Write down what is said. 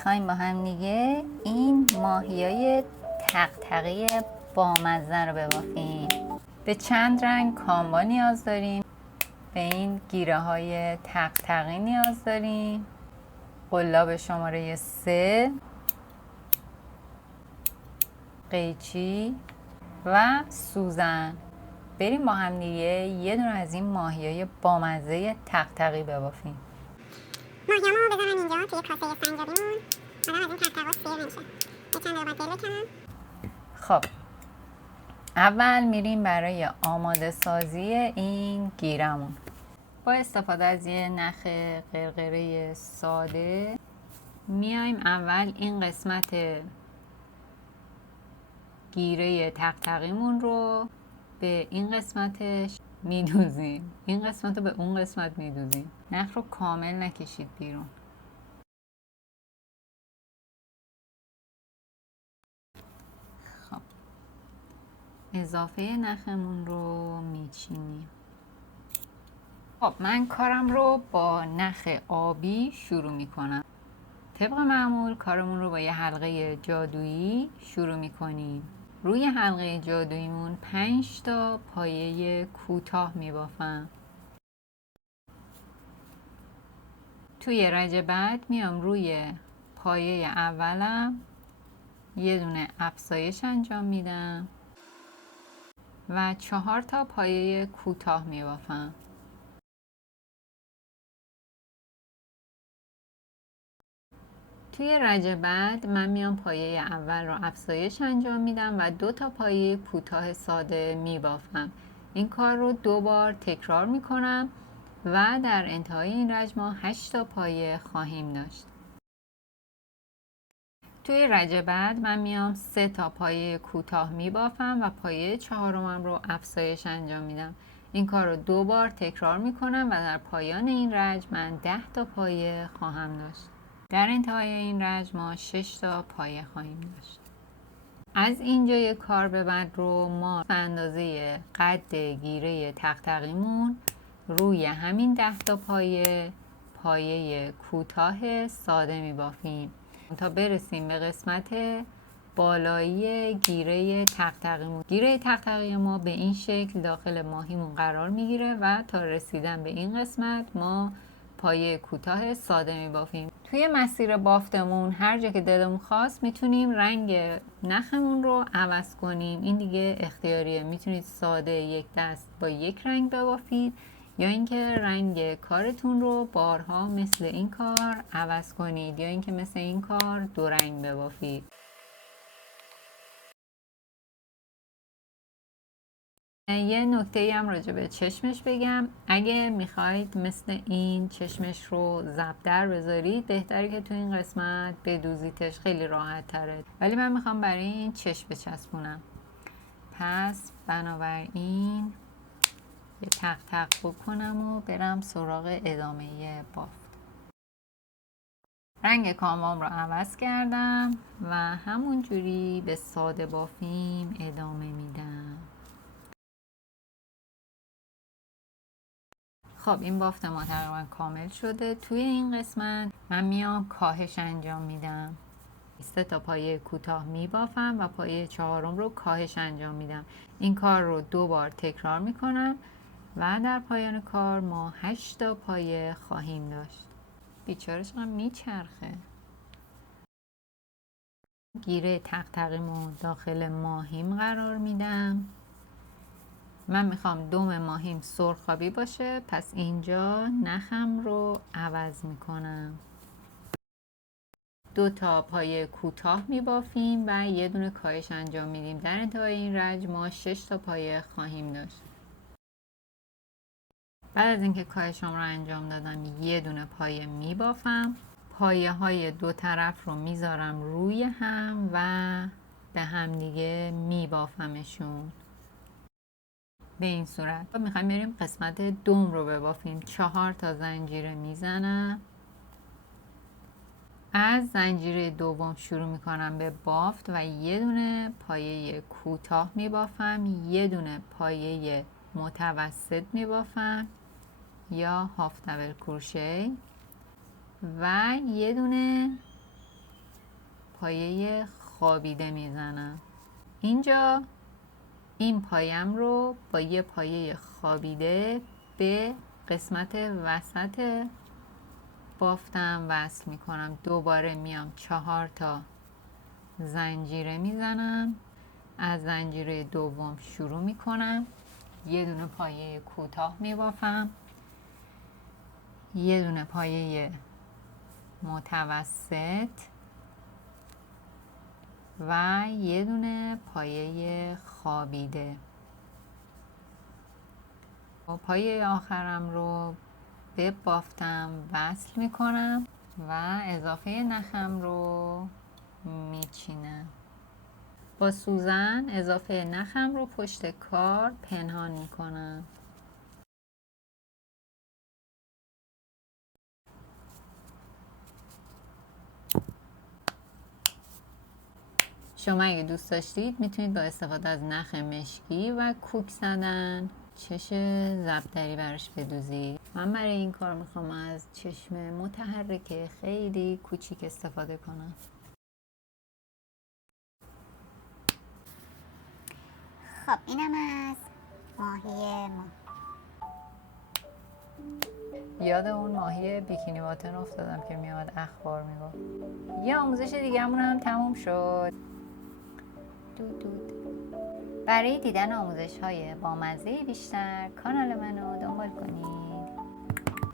میخوایم با هم دیگه این ماهیای تق‌تقی بامزه رو ببافیم. به چند رنگ کامبا نیاز داریم، به این گیره های تق‌تقی نیاز داریم، قلاب شماره 3، قیچی و سوزن. بریم با هم دیگه یه دونه از این ماهیای بامزه تق‌تقی ببافیم. ماهیامو بذارم اینجا توی کاسه سنجابیمون. آدم از این تق‌تقا سیر نمیشه. یه چند دقیقه دل بکنم. خب اول میریم برای آماده سازی این گیرمون. با استفاده از یه نخ قرقره ساده میایم اول این قسمت گیره تق‌تقیمون رو به این قسمتش میدوزیم، این قسمت رو به اون قسمت میدوزیم. نخ رو کامل نکشید بیرون. خب اضافه نخمون رو میچینیم. خب من کارم رو با نخ آبی شروع میکنم. طبق معمول کارمون رو با یه حلقه جادویی شروع میکنیم. روی حلقه جادوییمون 5 تا پایه کوتاه میبافم. توی رج بعد میام روی پایه اولم یه دونه افزایش انجام میدم و 4 تا پایه کوتاه میبافم. توی رج بعد من میام پایه اول رو افزایش انجام میدم و 2 تا پایه کوتاه ساده میبافم. این کار رو 2 بار تکرار میکنم و در انتهای این رج ما 8 تا پایه خواهیم داشت. توی رج بعد من میام 3 تا پایه کوتاه میبافم و پایه 4م رو افزایش انجام میدم. این کار رو 2 بار تکرار میکنم و در پایان این رج من 10 تا پایه خواهم داشت. در انتهای این رج ما 6 تا پایه خواهیم داشت. از اینجای کار به بعد رو ما به اندازه قد گیره تق‌تقیمون روی همین 10 تا پایه کوتاه ساده می بافیم تا برسیم به قسمت بالایی گیره تق‌تقیمون. گیره تق‌تقی ما به این شکل داخل ماهیمون قرار میگیره و تا رسیدن به این قسمت ما پایه کوتاه ساده می بافیم. توی مسیر بافتمون هر جا که دلمون خواست میتونیم رنگ نخمون رو عوض کنیم. این دیگه اختیاریه، میتونید ساده یک دست با یک رنگ ببافید یا اینکه رنگ کارتون رو بارها مثل این کار عوض کنید یا اینکه مثل این کار 2 رنگ ببافید. یه نکته هم راجع به چشمش بگم. اگه میخواید مثل این چشمش رو زبدر بذارید بهتره که تو این قسمت بدوزیدش، خیلی راحت تره، ولی من میخوام برای این چشم بچسبونم. پس بنابراین یه تق تق بکنم و برم سراغ ادامه بافت. رنگ کاموام رو عوض کردم و همون جوری به ساده بافیم ادامه میدم. خب این بافت ما تقریبا کامل شده. توی این قسمت من میام کاهش انجام میدم. 3 تا پایه کوتاه میبافم و پایه 4م رو کاهش انجام میدم. این کار رو 2 بار تکرار میکنم و در پایان کار ما 8 تا پایه خواهیم داشت. بیچاره چقدر میچرخه. گیره تق‌تقیمو داخل ماهیم قرار میدم. من میخوام دم ماهیم سرخابی باشه، پس اینجا نخم رو عوض میکنم. 2 تا پایه کوتاه میبافیم و یه دونه کاهش انجام میدیم. در انتهای این رج ما 6 تا پایه خواهیم داشت. بعد از اینکه کاهشم رو انجام دادم یه دونه پایه میبافم. پایه های 2 طرف رو میذارم روی هم و به هم دیگه میبافمشون. به این صورت میخوایم بریم قسمت دوم رو ببافیم. 4 تا زنجیره میزنم. از زنجیره دوم شروع میکنم به بافت و یه دونه پایه کوتاه میبافم، یه دونه پایه متوسط میبافم یا هاف دبل کروشه و یه دونه پایه خوابیده میزنم. اینجا این پایم رو با یه پایه خوابیده به قسمت وسط بافتم وصل میکنم. دوباره میام 4 تا زنجیره میزنم. از زنجیره دوم شروع میکنم، یه دونه پایه کوتاه میبافم، یه دونه پایه متوسط و یه دونه پایه خوابیده. پایه آخرم رو به بافتم وصل میکنم و اضافه نخم رو میچینم. با سوزن اضافه نخم رو پشت کار پنهان میکنم. شما اگه دوست داشتید میتونید با استفاده از نخ مشکی و کوک زدن چش زبدری براش بدوزید. من برای این کار میخوام از چشم متحرک خیلی کوچیک استفاده کنم. خب اینم از ماهی ما. یاد اون ماهی بیکینی باتن افتادم که میاد اخبار میگفت. یه آموزش دیگه هم تموم شد. دود. برای دیدن آموزش های بامزه بیشتر کانال منو دنبال کنید.